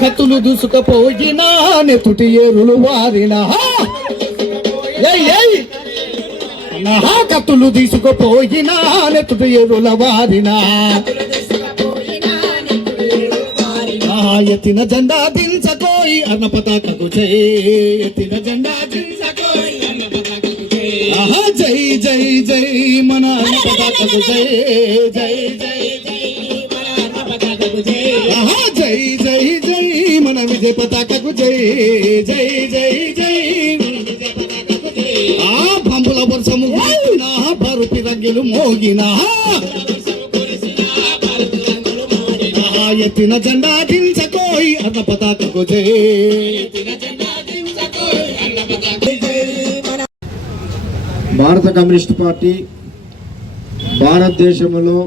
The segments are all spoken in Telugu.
కత్తులు దూసుకపోయినా నెత్తుటి ఏరులు వారినా కత్తులు తీసుకుపోయినా నెత్తుటి ఏరుల వారినా ఎత్తిన జెండా దించకోయి అన్న పతాకకు జై ఎత్తిన జెండా దించకోయి అన్న పతాకకు జై జై జై మన అన్న పతాకకు జై జై జై జై జై జై మన విజయ పతాకకు జై జై జై జై ఆ పంపుల వర్షము వాయినా పరుపి రంగులు మోగినా ఎత్తిన జెండా దించకోయి అన్న పతాకకు జై భారత కమ్యూనిస్ట్ పార్టీ భారతదేశంలో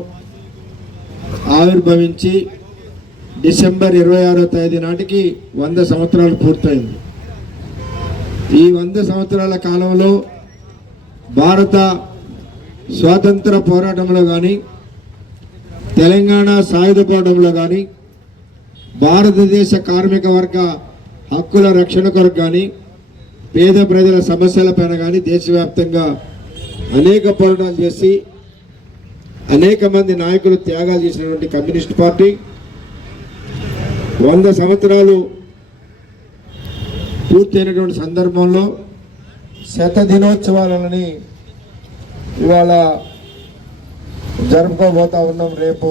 ఆవిర్భవించి డిసెంబర్ 26వ తేదీ నాటికి 100 సంవత్సరాలు పూర్తయింది. ఈ 100 సంవత్సరాల కాలంలో భారత స్వాతంత్ర పోరాటంలో కానీ, తెలంగాణ సాయుధ పోరాటంలో కానీ, భారతదేశ కార్మిక వర్గ హక్కుల రక్షణ కొరకు కానీ, పేద ప్రజల సమస్యలపైన కానీ దేశవ్యాప్తంగా అనేక పోరాటాలు చేసి అనేక మంది నాయకులు త్యాగాలు చేసినటువంటి కమ్యూనిస్ట్ పార్టీ 100 సంవత్సరాలు పూర్తయినటువంటి సందర్భంలో శత దినోత్సవాలని ఇవాళ జరుపుకోబోతా ఉన్నాం. రేపు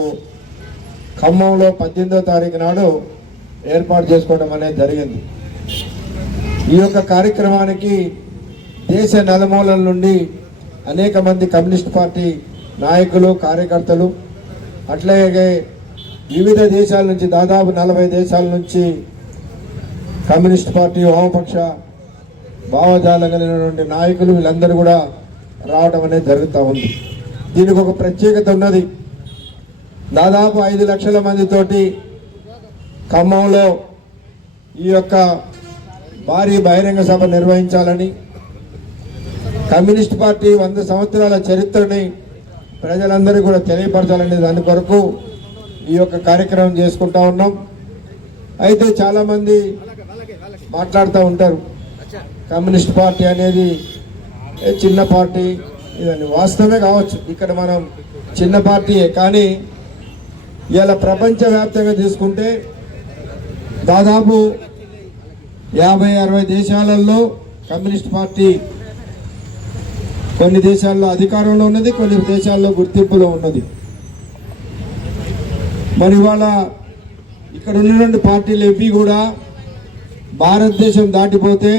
ఖమ్మంలో 18వ తారీఖు నాడు ఏర్పాటు చేసుకోవడం అనేది జరిగింది. ఈ యొక్క కార్యక్రమానికి దేశ నలుమూలల నుండి అనేక మంది కమ్యూనిస్ట్ పార్టీ నాయకులు, కార్యకర్తలు, అట్లాగే వివిధ దేశాల నుంచి దాదాపు 40 దేశాల నుంచి కమ్యూనిస్ట్ పార్టీ వామపక్ష భావజాలం కలిగినటువంటి నాయకులు వీళ్ళందరూ కూడా రావడం అనేది జరుగుతూ ఉంది. దీనికి ఒక ప్రత్యేకత ఉన్నది. దాదాపు 5 లక్షల మందితోటి ఖమ్మంలో ఈ యొక్క భారీ బహిరంగ సభ నిర్వహించాలని, కమ్యూనిస్ట్ పార్టీ 100 సంవత్సరాల చరిత్రని ప్రజలందరూ కూడా తెలియపరచాలనే దాని కొరకు ఈ యొక్క కార్యక్రమం చేసుకుంటా ఉన్నాం. అయితే చాలామంది మాట్లాడుతూ ఉంటారు, కమ్యూనిస్ట్ పార్టీ అనేది చిన్న పార్టీ, ఇదని వాస్తవమే కావచ్చు. ఇక్కడ మనం చిన్న పార్టీయే, కానీ ఇలా ప్రపంచవ్యాప్తంగా తీసుకుంటే దాదాపు 50-60 దేశాలలో కమ్యూనిస్ట్ పార్టీ కొన్ని దేశాల్లో అధికారంలో ఉన్నది, కొన్ని దేశాల్లో గుర్తింపులో ఉన్నది. మరి ఇవాళ ఇక్కడ ఉన్నటువంటి పార్టీలు ఏవి కూడా భారతదేశం దాటిపోతే,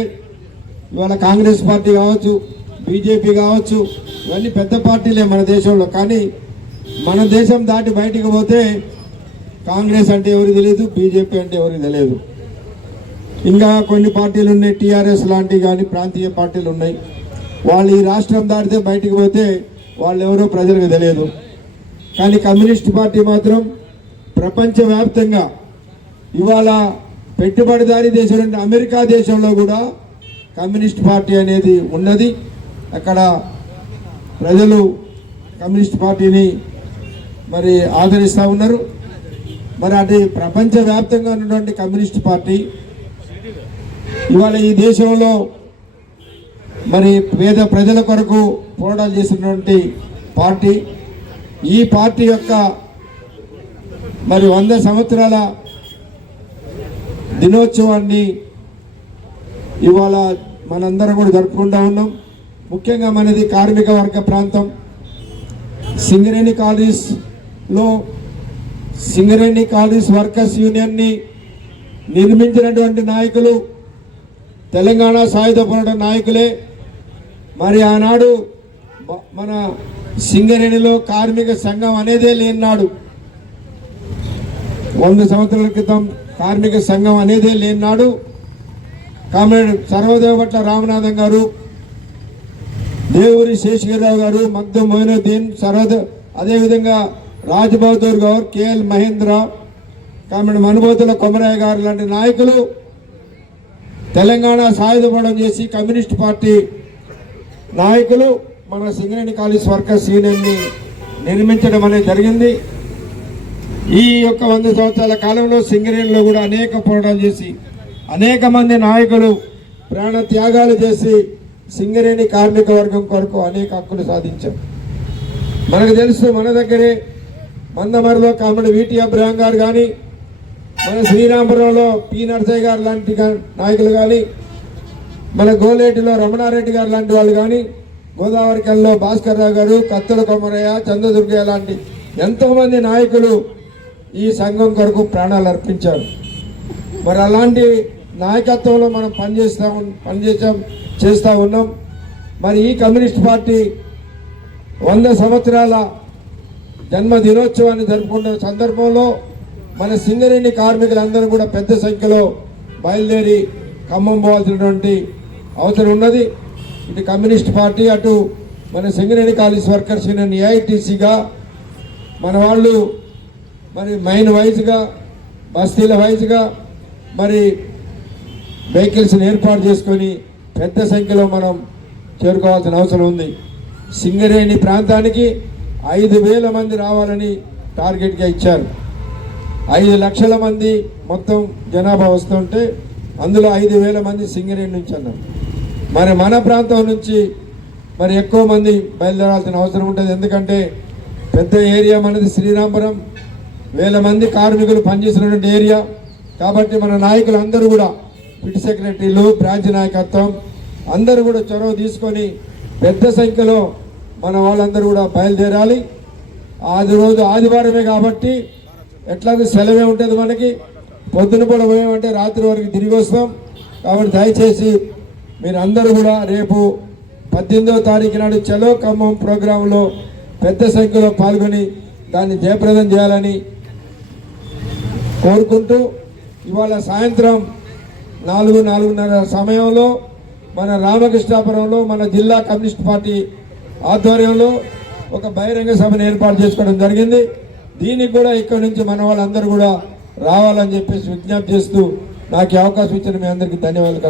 ఇవాళ కాంగ్రెస్ పార్టీ కావచ్చు, బీజేపీ కావచ్చు, ఇవన్నీ పెద్ద పార్టీలే మన దేశంలో. కానీ మన దేశం దాటి బయటికి పోతే కాంగ్రెస్ అంటే ఎవరికి తెలియదు, బీజేపీ అంటే ఎవరికి తెలియదు. ఇంకా కొన్ని పార్టీలు ఉన్నాయి, టీఆర్ఎస్ లాంటివి కానీ ప్రాంతీయ పార్టీలు ఉన్నాయి. వాళ్ళు ఈ రాష్ట్రం దాటితే బయటికి పోతే వాళ్ళు ఎవరో ప్రజలకు తెలియదు. కానీ కమ్యూనిస్ట్ పార్టీ మాత్రం ప్రపంచవ్యాప్తంగా ఇవాళ పెట్టుబడిదారీ దేశం అమెరికా దేశంలో కూడా కమ్యూనిస్ట్ పార్టీ అనేది ఉన్నది. అక్కడ ప్రజలు కమ్యూనిస్ట్ పార్టీని మరి ఆదరిస్తూ ఉన్నారు. మరి అది ప్రపంచవ్యాప్తంగా ఉన్నటువంటి కమ్యూనిస్ట్ పార్టీ ఇవాళ ఈ దేశంలో మరి పేద ప్రజల కొరకు పోరాటాలు చేసినటువంటి పార్టీ. ఈ పార్టీ యొక్క మరి 100 సంవత్సరాల దినోత్సవాన్ని ఇవాళ మనందరం కూడా జరుపుకుంటా ఉన్నాం. ముఖ్యంగా మనది కార్మిక వర్గ ప్రాంతం. సింగరేణి కాలనీస్ వర్కర్స్ యూనియన్ని నిర్మించినటువంటి నాయకులు తెలంగాణ సాయుధ పోరాట నాయకులే. మరి ఆనాడు మన సింగరేణిలో కార్మిక సంఘం అనేదే లేనాడు. 100 సంవత్సరాల క్రితం కార్మిక సంఘం అనేదే లేనాడు కామ్రేడ్ సర్వదేవ భట్ల రామనాథం గారు, దేవురి శేషగిరిరావు గారు, మగ్దు మొయినుద్దీన్, అదేవిధంగా రాజ్ బహదూర్ గారు, కేఎల్ మహేంద్ర, కాబట్టి మనుబోతుల కొమరయ్య గారు లాంటి నాయకులు తెలంగాణ సాయుధపడం చేసి కమ్యూనిస్ట్ పార్టీ నాయకులు మన సింగరేణి కాలేజ్ వర్కర్స్ యూనియన్ని నిర్మించడం అనేది జరిగింది. ఈ యొక్క 100 సంవత్సరాల కాలంలో సింగరేణిలో కూడా అనేక పోరాటాలు చేసి అనేక మంది నాయకులు ప్రాణ త్యాగాలు చేసి సింగరేణి కార్మిక వర్గం కొరకు అనేక హక్కులు సాధించారు. మనకు తెలుసు, మన దగ్గరే మందమరిలో కామెడి వీటి అబ్రహం గారు కానీ, మన శ్రీరాంపురంలో పి నరసయ్య గారు లాంటి నాయకులు కానీ, మన గోలేటిలో రమణారెడ్డి గారు లాంటి వాళ్ళు కానీ, గోదావరి కల్లో భాస్కర్ రావు గారు, కత్తుల కొమరయ్య, చంద్రదుర్గయ్య లాంటి ఎంతోమంది నాయకులు ఈ సంఘం కొరకు ప్రాణాలు అర్పించారు. మరి అలాంటి నాయకత్వంలో మనం చేస్తూ ఉన్నాం. మరి ఈ కమ్యూనిస్ట్ పార్టీ 100 సంవత్సరాల జన్మ దినోత్సవాన్ని జరుపుకున్న సందర్భంలో మన సింగరేణి కార్మికులందరూ కూడా పెద్ద సంఖ్యలో బయలుదేరి ఖమ్మం పోవాల్సినటువంటి అవసరం ఉన్నది. ఇటు కమ్యూనిస్ట్ పార్టీ, అటు మన సింగరేణి కాలేజ్ వర్కర్స్ యూనియన్ ఏఐటీసీగా మన వాళ్ళు మరి మైన్ వైజ్గా, బస్తీల వైజ్గా మరి వెహికల్స్ని ఏర్పాటు చేసుకొని పెద్ద సంఖ్యలో మనం చేరుకోవాల్సిన అవసరం ఉంది. సింగరేణి ప్రాంతానికి 5,000 మంది రావాలని టార్గెట్గా ఇచ్చారు. 5 లక్షల మంది మొత్తం జనాభా వస్తుంటే అందులో 5,000 మంది సింగరేణి నుంచి అన్నారు. మరి మన ప్రాంతం నుంచి మరి ఎక్కువ మంది బయలుదేరాల్సిన అవసరం ఉంటుంది. ఎందుకంటే పెద్ద ఏరియా మనది శ్రీరాంపురం, 1000 మంది కార్మికులు పనిచేసినటువంటి ఏరియా. కాబట్టి మన నాయకులు అందరూ కూడా, పిటి సెక్రటరీలు, బ్రాంచ్ నాయకత్వం అందరూ కూడా చొరవ తీసుకొని పెద్ద సంఖ్యలో మన వాళ్ళందరూ కూడా బయలుదేరాలి. రోజు ఆదివారమే కాబట్టి ఎట్లాగో సెలవే ఉంటుంది మనకి. పొద్దున పూట పోయామంటే రాత్రి వరకు తిరిగి వస్తాం. కాబట్టి దయచేసి మీరు అందరూ కూడా రేపు 18వ తారీఖు నాడు చలో ఖమ్మం ప్రోగ్రాంలో పెద్ద సంఖ్యలో పాల్గొని దాన్ని జయప్రదం చేయాలని కోరుకుంటూ, ఇవాళ సాయంత్రం 4-4:30 సమయంలో మన రామకృష్ణాపురంలో మన జిల్లా కమ్యూనిస్ట్ పార్టీ ఆధ్వర్యంలో ఒక బహిరంగ సభను ఏర్పాటు చేసుకోవడం జరిగింది. దీనికి కూడా ఇక్కడ నుంచి మన వాళ్ళందరూ కూడా రావాలని చెప్పేసి విజ్ఞప్తి చేస్తూ నాకు అవకాశం ఇచ్చిన మీ అందరికీ ధన్యవాదాలు.